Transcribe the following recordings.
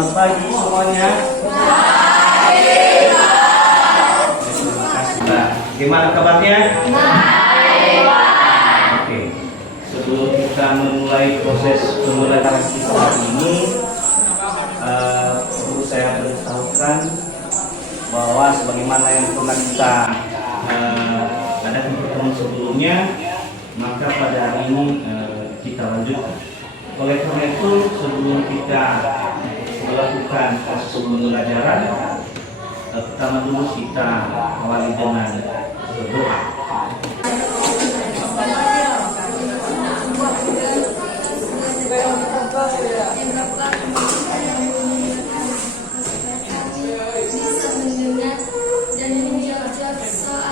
Selamat pagi semuanya. Terima kasih. Nah, gimana kabarnya? Oke. Sebelum kita memulai proses pembelajaran kita hari ini, perlu saya beritahukan bahwa sebagaimana yang pernah kita adakan pertemuan sebelumnya, maka pada hari ini kita lanjutkan. Oleh karena itu, sebelum kita melakukan proses pembelajaran, pertama dulu kita awali dengan berdoa.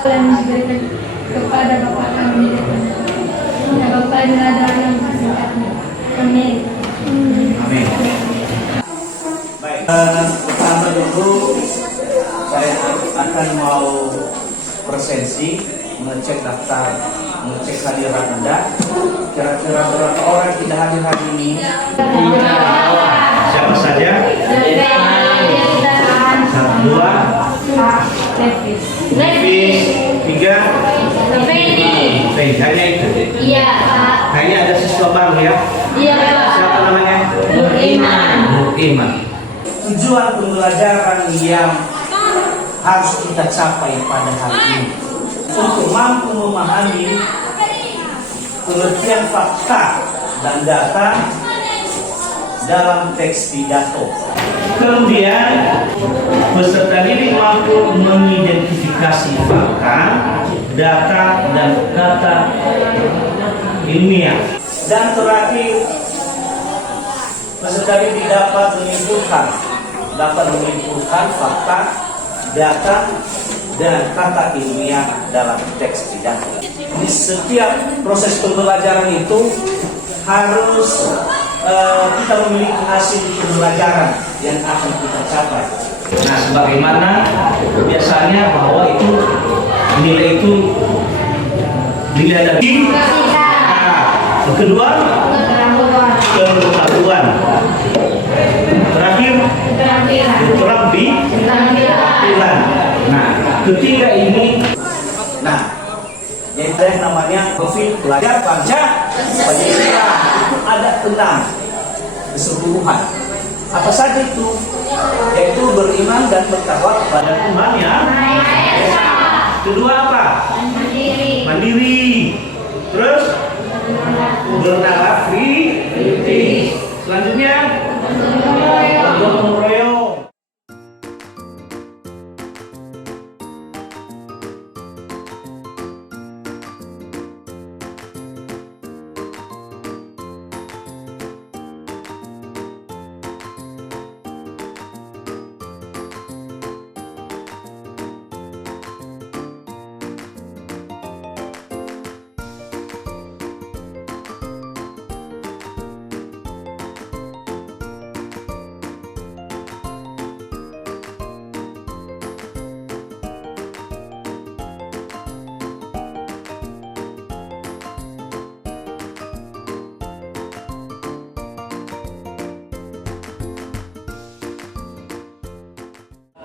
Dan diberikan kepada Bapak kami ya Bapak adalah yang kasihnya. Amin. Amin. Baik, pertama dulu saya akan mau presensi, mengecek daftar, mengecek hadiran Anda. Kira-kira berapa orang tidak hadir hari ini? Siapa saja? Satu, dua, Levis, tiga, hanya itu. Iya. Kayaknya ada siswa baru ya? Iya. Siapa namanya? Nur Iman. Tujuan pembelajaran yang harus kita capai pada hari ini untuk mampu memahami pengertian fakta dan data dalam teks pidato. Kemudian peserta didik mampu mengidentifikasi fakta, data, dan kata ilmiah. Dan terakhir, peserta didik dapat menyimpulkan fakta, data, dan kata ilmiah dalam teks pidato. Di setiap proses pembelajaran itu harus kita memiliki hasil pembelajaran yang akan kita capai. Nah, sebagaimana biasanya bahwa itu nilai itu dilihat dari kedua pengetahuan, terakhir keterampilan. Nah, ketiga ini, yaitu yang namanya profil pelajar Pancasila. Itu ada 6 keseluruhan. Apa saja itu? Yaitu beriman dan bertakwa kepada Tuhan yang kedua apa? Mandiri. Terus bernalar kritis. Selanjutnya gotong royong.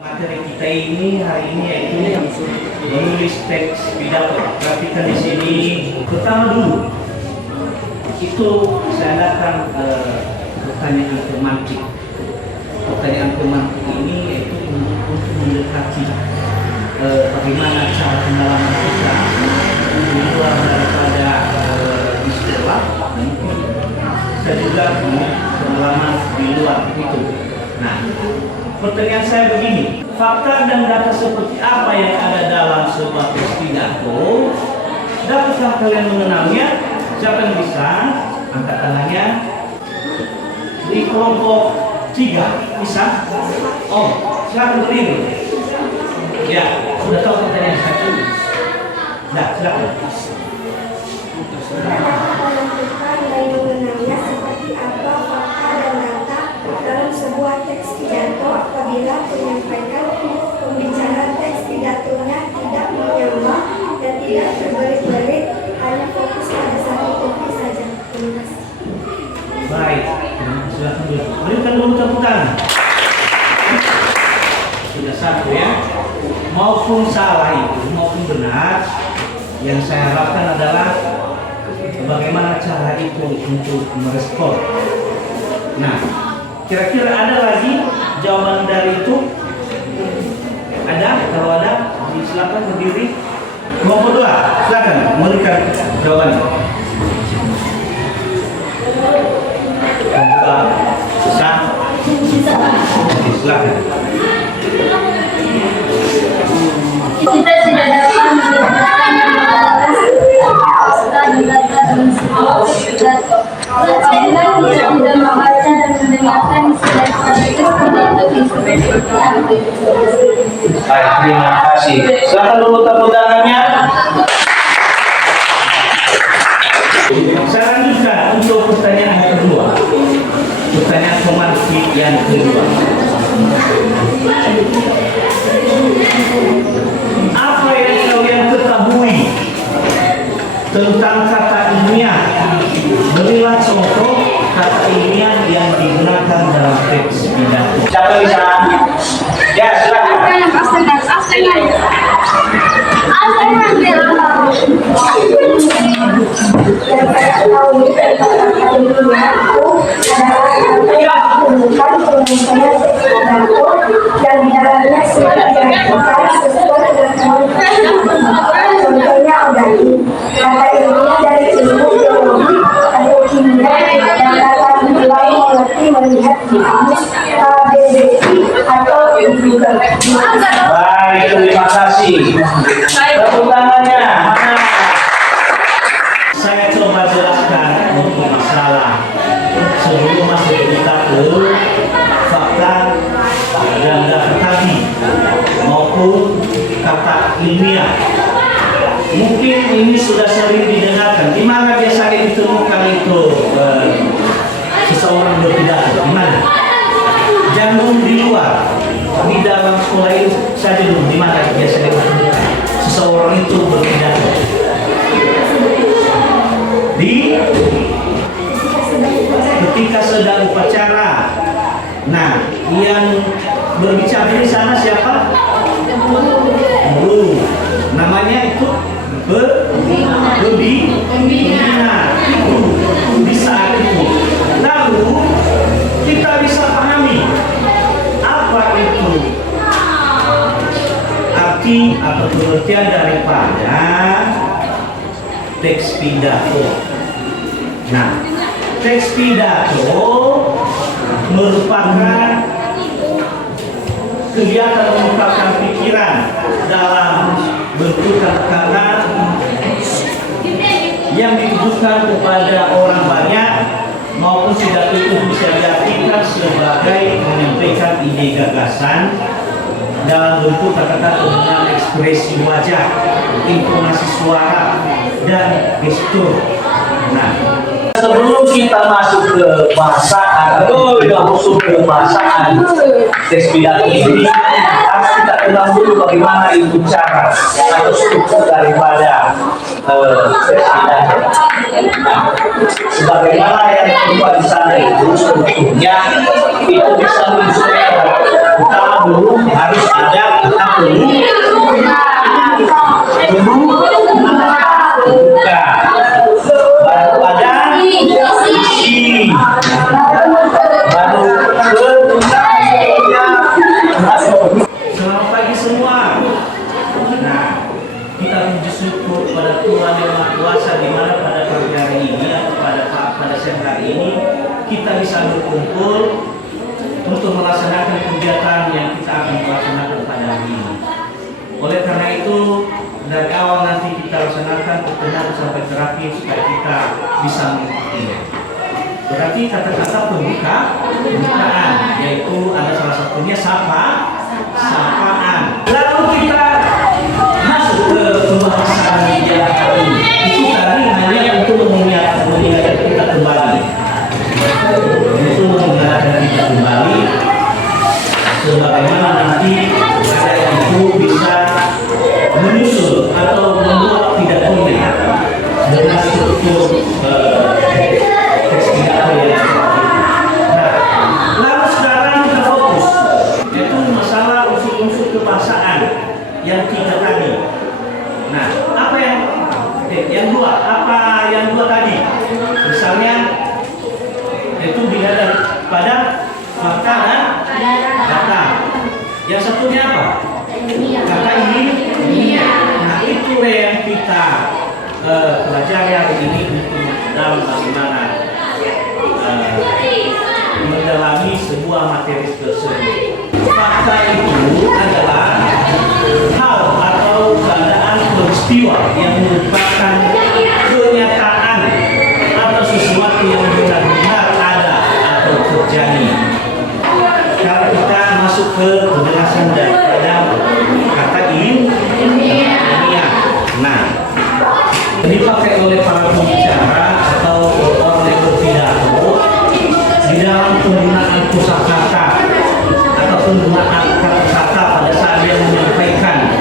Materi kita ini hari ini yaitu menulis teks pidato. Perhatikan di sini. Pertama dulu itu saya datang pertanyaan pemantik. Pertanyaan pemantik ini yaitu untuk mendekati bagaimana cara pendalaman kita di luar daripada di sekolah, dan saya juga punya pengalaman di luar itu. Nah, pertanyaan saya begini, fakta dan data seperti apa yang ada dalam sebuah teks pidato? Dapatkah kalian mengenalnya? Siapa yang bisa? Angkat tangannya. Di kelompok 3, bisa? Oh, silakan berdiri. Ya, sudah tahu pertanyaan saya. Nah, silakan. Mengenalnya seperti apa fakta dan data dalam sebuah teks pidato apabila menyampaikan pembicaraan teks pidatonya tidak menyambar dan tidak berbelit-belit, hanya fokus pada satu topik saja. Terima kasih. Baik, silakan dulu. Berikan dulu tepuk tangan. satu ya, maupun salah itu maupun benar, yang saya harapkan adalah bagaimana cara itu untuk merespon. Nah, kira-kira ada lagi jawaban dari itu? Ada? Kalau ada, silakan berdiri. Nomor 2, silakan memberikan jawabannya. Buka, susah. Silakan. Kita tidak dapat mendengarkan apabila kita tidak membaca dan mendengarkan Baik, terima kasih. Silakan dulu tepuk tangannya. Saya lanjutkan untuk pertanyaan yang kedua. Pertanyaan pemantik yang kedua. Apa yang kalian ketahui tentang kata ilmiah? Berilah contoh kata ilmiah yang digunakan dalam teks pidato. Siapa bisa? Ya, silakan. Yang saya tahu dari kata-kata ilmiah itu adalah menggunakan penyelesaian teks pidato yang di dalamnya sudah diartikan sesuai dengan contohnya organik, kata ilmiah dari ilmu biologi atau kimia, dan kata mulai mengerti melihat di kamus KBBI atau di Google. Baik, terima kasih. Tepuk tangannya. Mana? Saya coba jelaskan untuk masalah sebelum masuk kita ke fakta dan data tadi maupun kata ilmiah. Mungkin ini sudah sering didengarkan. Di mana biasanya ditemukan itu seseorang berpidato? Di mana? Jangan di luar, di dalam sekolah itu saja dulu. Di mana biasanya ditemukan seseorang itu berpidato? Di ketika sedang upacara. Nah, yang berbicara di sana siapa? Guru. Namanya itu pembina. Itu di saat itu. Lalu kita bisa pahami apa itu arti atau pengertian daripada teks pidato. Nah, teks pidato merupakan kegiatan mengungkapkan pikiran dalam bentuk kata-kata yang ditujukan kepada orang banyak, maupun pidato itu bisa diartikan sebagai menyampaikan ide gagasan dalam bentuk kata-kata dengan ekspresi wajah, intonasi suara, dan gestur. Nah, sebelum kita masuk ke bahasaan, masuk ke bahasaan teks pidato ini, harus kita kenal dulu bagaimana itu cara atau struktur daripada teks pidato. Nah, sebagaimana yang terbuat di sana itu strukturnya itu bisa menunjukkan pertama dulu harus ada kata buka. Baru ada isi, baru selamat pagi semua. Nah, kita puji syukur kepada Tuhan yang Maha Kuasa di mana pada pagi hari ini atau pada siang hari ini kita bisa berkumpul untuk melaksanakan kegiatan yang kita akan laksanakan pada hari ini. Oleh karena itu, dari awal nanti kita laksanakan pertemuan sampai terakhir supaya kita bisa mengikutinya. Berarti kata-kata pembukaan, yaitu ada salah satunya sapaan. Lalu kita masuk ke pembahasan yang hari ini. Itu tadi hanya untuk mengingatkan kita kembali. Itu mengingatkan kita kembali sebagaimana nanti saya itu bisa menyusul atau membuat pidatonya dengan struktur teks pidato yang seperti ini. Nah, lalu sekarang kita fokus yaitu masalah unsur-unsur dua tadi. Misalnya itu dilihat pada fakta dan data. Yang satunya apa? Kata ini. Nah itu yang kita pelajari hari ini untuk dalam bagaimana mendalami sebuah materi tersebut. Fakta itu adalah hal atau keadaan peristiwa yang merupakan kenyataan atau sesuatu yang benar-benar ada atau terjadi. Kalau kita masuk ke penjelasan daripada kata ilmiah, nah dipakai oleh para pembicara atau orang yang berpidato di dalam penggunaan kosakata atau penggunaan kata-kata pada saat dia menyampaikan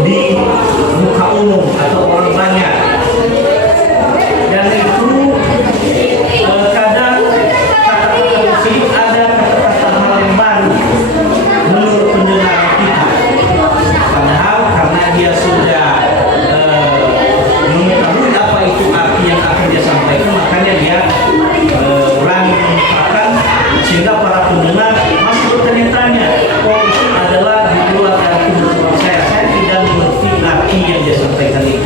di muka umum atau orang banyak. Dan itu kadang kata-kata tersebut ada kata-kata hal yang baru menurut pendengar kita. Padahal karena dia sudah mengetahui apa itu arti yang akan dia sampaikan, makanya dia berani mengungkapkan sehingga para pendengar masih bertanya-tanya, oh itu adalah di luar dari kebetulan saya tidak mengerti arti yang dia sampaikan itu.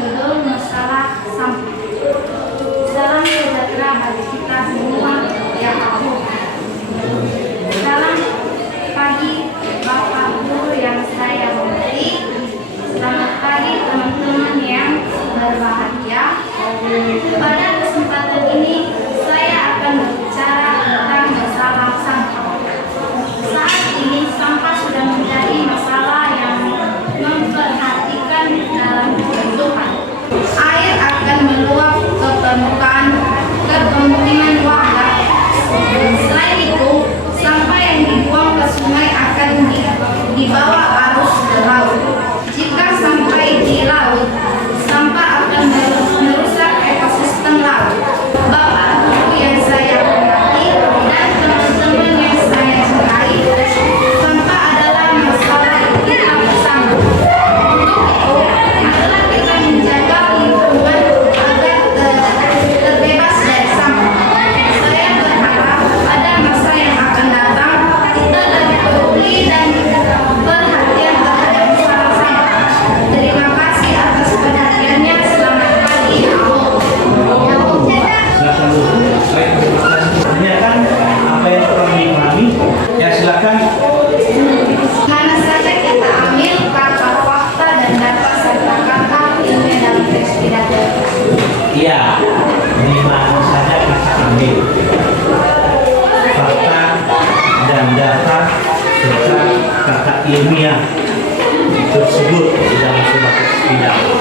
Judul masalah sampah. Salam sejahtera bagi kita semua yang aku. Salam pagi Bapak Guru yang saya hormati. Selamat pagi teman-teman yang berbahagia. Pada kesempatan ini saya akan berbicara tentang masalah sampah. Saat ini sampah sudah menjadi masalah yang memperhatikan dalam kehidupan. Air akan meluap ke permukaan pemukiman warga. Selain itu, sampah yang dibuang ke sungai akan dibawa arus ke laut. Jika sampai di laut, sampah akan merusak ekosistem laut. Bapak Guru yang saya hormati dan teman-teman yang saya cintai, sampah adalah masalah kita bersama. Untuk itu, marilah kita menjaga lingkungan agar terbebas dari sampah. Saya berharap pada masa yang akan datang kita lebih peduli dan perhatian terhadap masalah sampah. Terima kasih atas perhatiannya. Selamat pagi, Aku. Silakan dulu. Baik, terima kasih. Tanyakan apa yang kurang dipahami. Ya silakan. Mana saja kita ambil kata fakta dan data serta kata ilmiah dalam teks pidato. Iya, di mana saja kita ambil fakta dan data serta kata ilmiah tersebut di dalam sebuah teks pidato.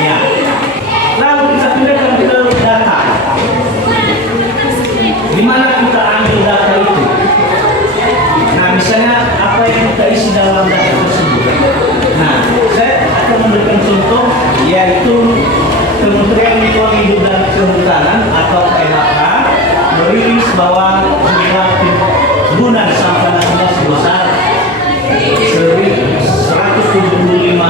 Ya. Lalu kita pindahkan ke data. Di mana kita ambil data itu? Nah, misalnya apa yang kita isi dalam data tersebut. Nah, saya akan memberikan contoh, yaitu Kementerian Lingkungan Hidup dan Kehutanan atau KLHK merilis bahwa jumlah timbunan sampah nasional sebesar 175.000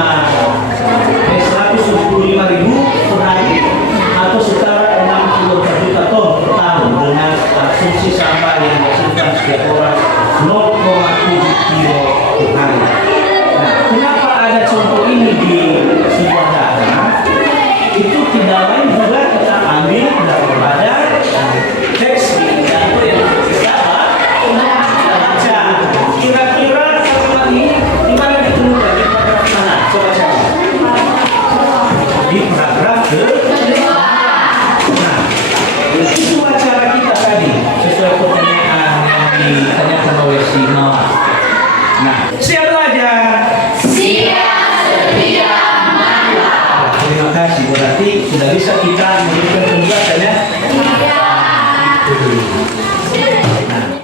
per hari atau setara 64 juta ton per tahun dengan asumsi sampah yang dihasilkan setiap orang 0,7 kilo per hari. Nah, kenapa ada contoh ini di sebuah data? Itu tidak lain juga kita ambil daripada teks pidato yang kita baca. Kira-kira kalimat ini di mana ditemukan? Di paragraf mana? Coba cari. Di paragraf kedua. Nah, itu acara kita tadi sesuai pertanyaan yang ditanyakan oleh si Mawar. Nah, siap belajar. Terima kasih, berarti sudah bisa kita memberikan penjelasan ya? Nah,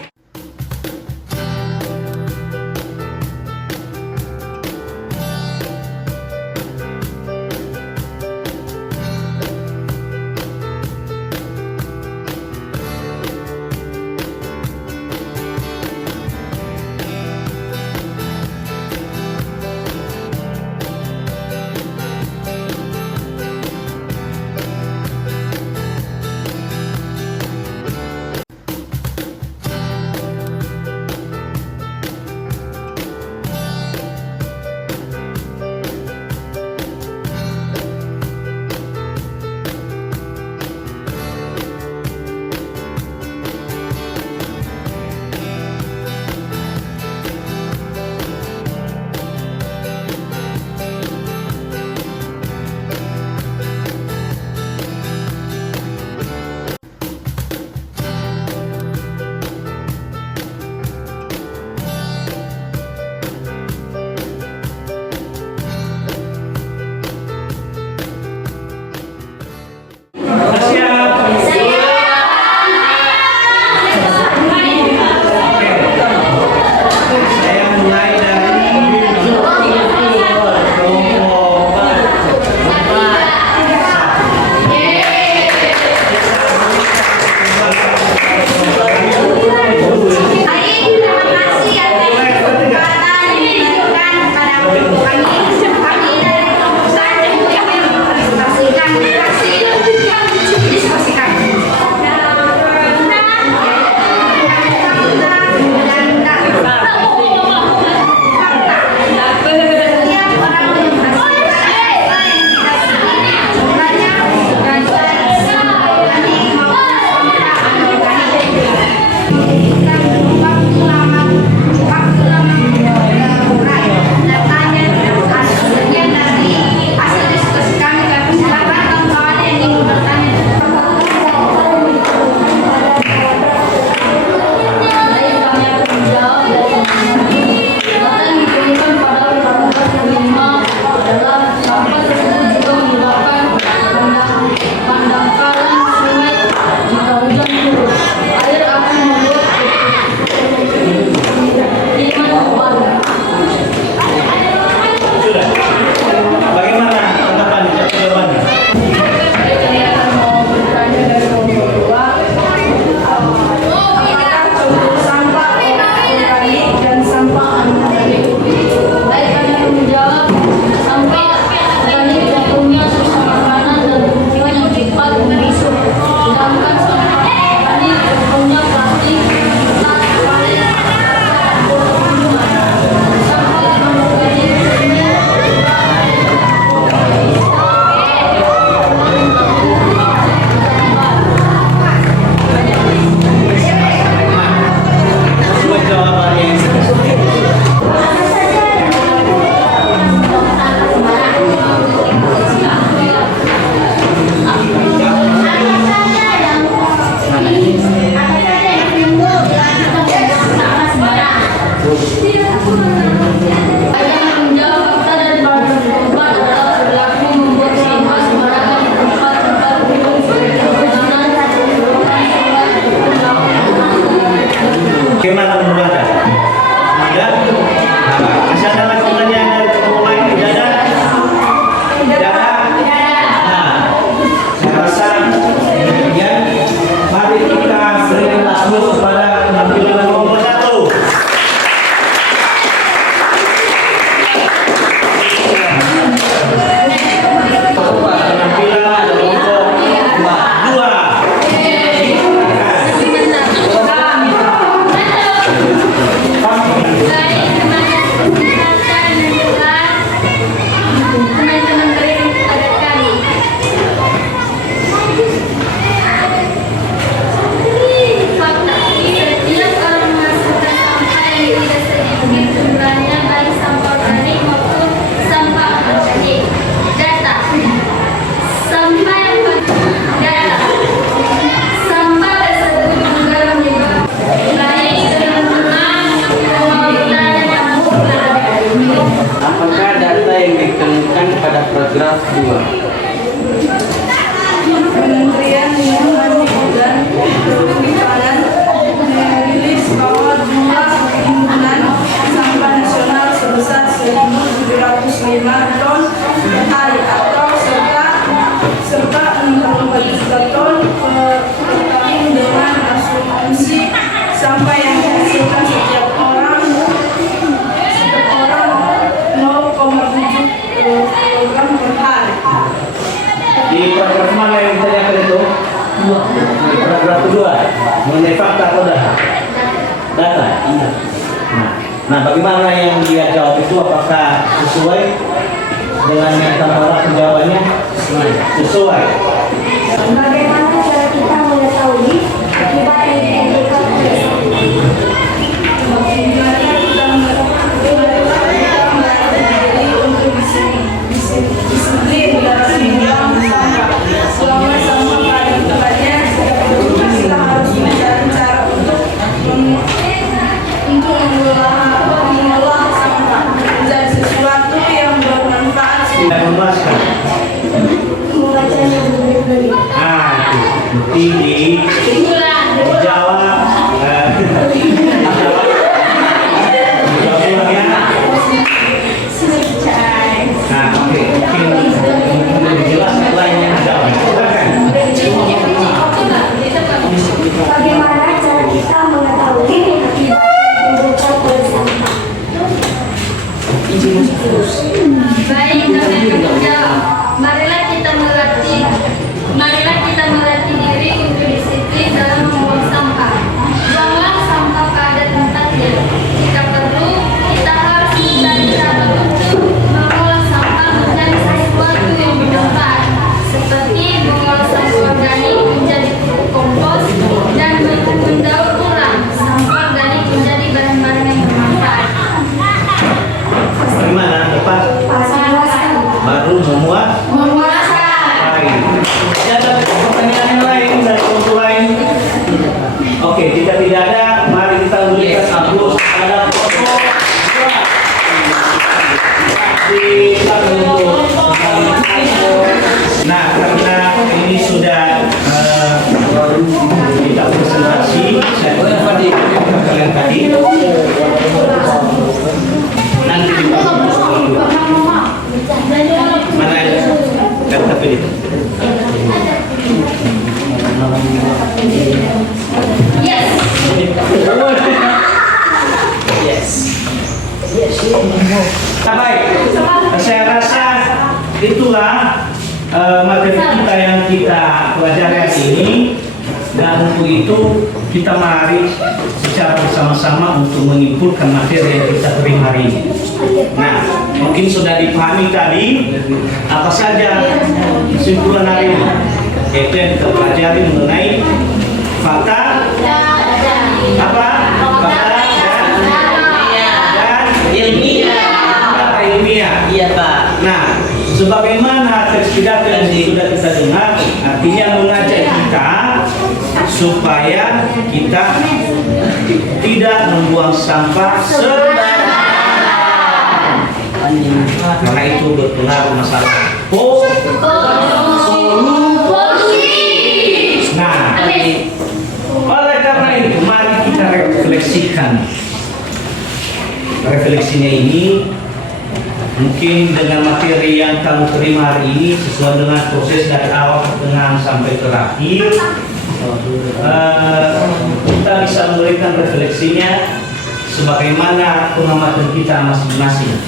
bagaimana yang dia jawab itu, apakah sesuai dengan yang Tamara penjawabannya? Sesuai. Bagaimana cara kita mengetahui akibat yang ditimbulkan oleh Tidak memuaskan. membacanya berbeda-beda. Nah, itu dijawab. Nah, oke, mungkin dijelaskan lainnya jawab. Silakan. Bagaimana cara kita mengetahui akibat yang ditimbulkan oleh sampah? Baik, kami akan menjawab. Marilah kita melatih diri untuk disiplin dalam membuang sampah. Buanglah sampah pada tempatnya. Jika perlu, kita harus mencari cara untuk mengolah sampah menjadi sesuatu yang bermanfaat, seperti mengolah sampah organik menjadi pupuk kompos dan mendaur ulang sampah organik menjadi bahan-bahan yang bermanfaat. Bagaimana? Tepat. Baru memuat. Baik. Ada pertanyaan yang lain dari kelompok lain? Oke, jika tidak ada, mari kita berikan aplaus kepada kelompok. Nah, karena ini sudah kita presentasi, saya kalian tadi. Nanti kita mana kata pilih? Baik, saya rasa itulah materi kita yang kita pelajari hari ini, dan untuk itu kita mari secara bersama-sama untuk menyimpulkan materi yang kita terima hari ini. Nah, mungkin sudah dipahami tadi apa saja kesimpulan hari ini, yaitu yang kita pelajari mengenai fakta apa? Fakta dan ilmiah. Fakta ilmiah. Iya Pak. Nah, sebagaimana teks pidato yang sudah kita dengar, artinya mengajak kita supaya kita tidak membuang sampah sembarangan. Karena itu berpengaruh masalah polusi. Nah, oleh karena itu mari kita refleksikan. Refleksinya ini mungkin dengan materi yang kamu terima hari ini sesuai dengan proses dari awal pertengahan sampai terakhir, kita bisa memberikan refleksinya sebagaimana pengamatan kita masing-masing.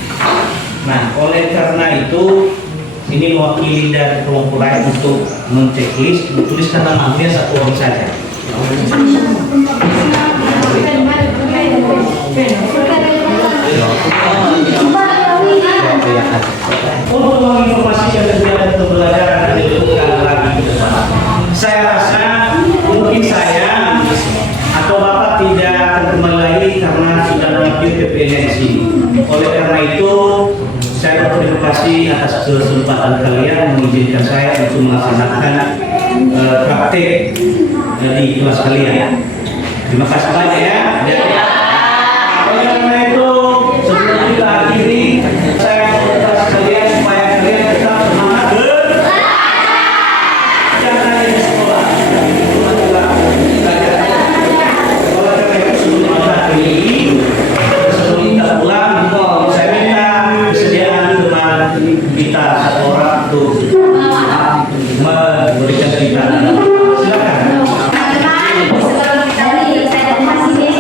Nah, oleh karena itu ini mewakili dari kelompok lain untuk menceklis, tuliskan namanya satu orang saja. Untuk menginformasikan kegiatan pembelajaran dilakukan lagi ke depan. Saya rasa mungkin saya atau Bapak tidak akan kembali lagi karena sudah mengikuti PPNS ini. Oleh karena itu, saya berterima kasih atas kesempatan kalian mengizinkan saya untuk melaksanakan praktek di kelas kalian. Terima kasih banyak ya. Oleh karena itu, sebelum kita akhiri, saya minta kalian supaya kalian tetap semangat jangan di sekolah. Oleh karena itu, sebelum kita akhiri, sebelum kita pulang, saya minta kesediaan teman kita satu orang untuk memberikan kita. Silakan. Teman-teman, sebelum kita menyelesaikan masih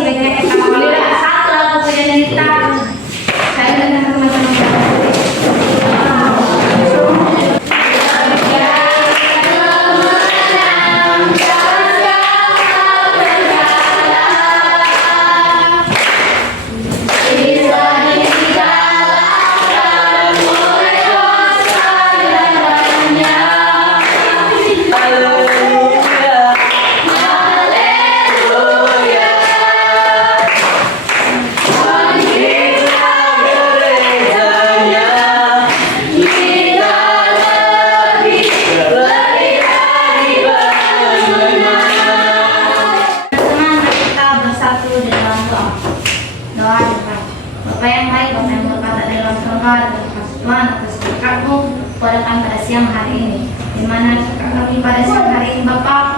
bangga dan Tuhan atas berkat-Mu kepada kami pada siang hari ini. Di mana kami pada siang hari ini Bapak